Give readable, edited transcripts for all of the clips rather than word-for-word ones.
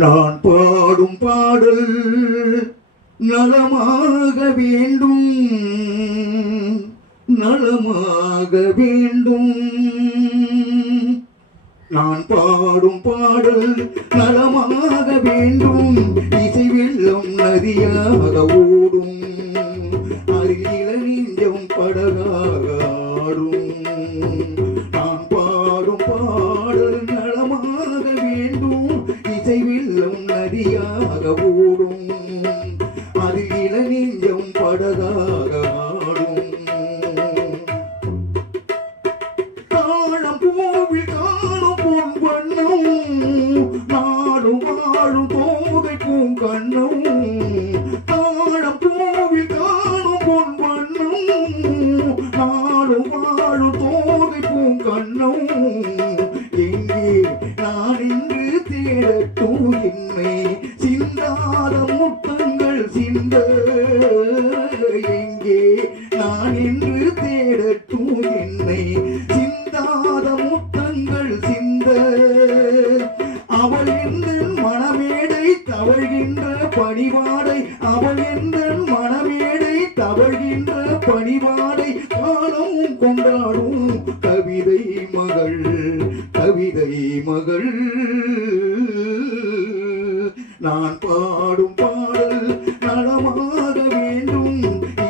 நான் பாடும் பாடல் நலமாக வேண்டும், நலமாக வேண்டும். நான் பாடும் பாடல் நலமாக வேண்டும். இசை வெள்ளம் நதியாக ஓடும், அருகில நெஞ்சம் படகாக ஆடும். நான் பாடும் பாடல் நலமாக வேண்டும். இசை வெள்ளம் நதியாக ஓடும், அருகில நெஞ்சம் படகாக ஆடும். தாழம் பூவில் காணும் பொன் வண்ணம், நாடும் வாழும் தோகை பூங்கண்ணம். தாழம் பூவில் காணும் பொன் வண்ணம், நாடும் வாழும் தோகை பூங்கண்ணம். எங்கே நான் இன்று தேடட்டும் என்னை சிந்தாத முத்தங்கள் சிந்த. எங்கே நான் இன்று தேடட்டும் என்னை சிந்தாத முத்தங்கள் சிந்த. அவள் எந்த மனமேடை தவழ்கின்ற பணிவாடை, அவள் எந்த மனமேடை தவழ்கின்ற பணிவாடை. காலம் கொண்டாடும் கவிதை மகள், கவிதை மகள். நான் பாடும் பாடல் நலமாக வேண்டும்.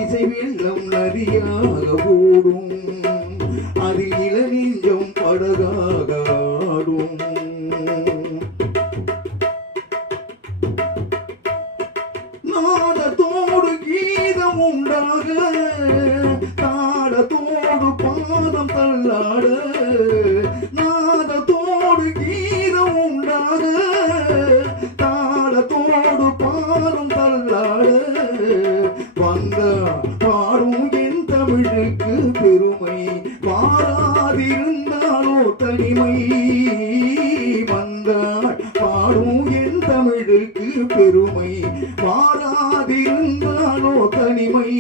இசை வெள்ளம் நதியாக ஓடும், அதில் இள நெஞ்சம் படகாக ஆடும். நாதத்தோடு கீதம் உண்டாக, தாளத்தோடு பாதம் தள்ளாட. நாதத்தோடு கீதம் உண்டாக, தாளத்தோடு பாதம் தள்ளாட. வந்த பாடும் என் தமிழுக்கு பெருமை, பாராதிருந்தாலோ தனிமை. வந்தாள் பாடும் என் தமிழுக்கு பெருமை, பாராதிருந்தாலோ தனிமை.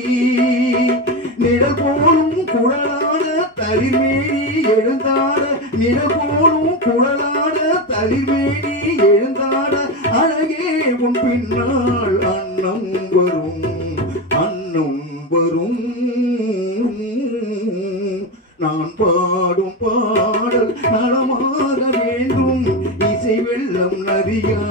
நிழல் போலும் குழலாட தளிர்மேனி எழுந்தாட, நிழல் போலும் குழலாட தளிர்மேனி எழுந்தாட. அழகே உன் பின்னால் அன்னம் வரும், அன்னம் வரும். நான் பாடும் பாடல் நலமாக வேண்டும். இசை வெள்ளம் நதியா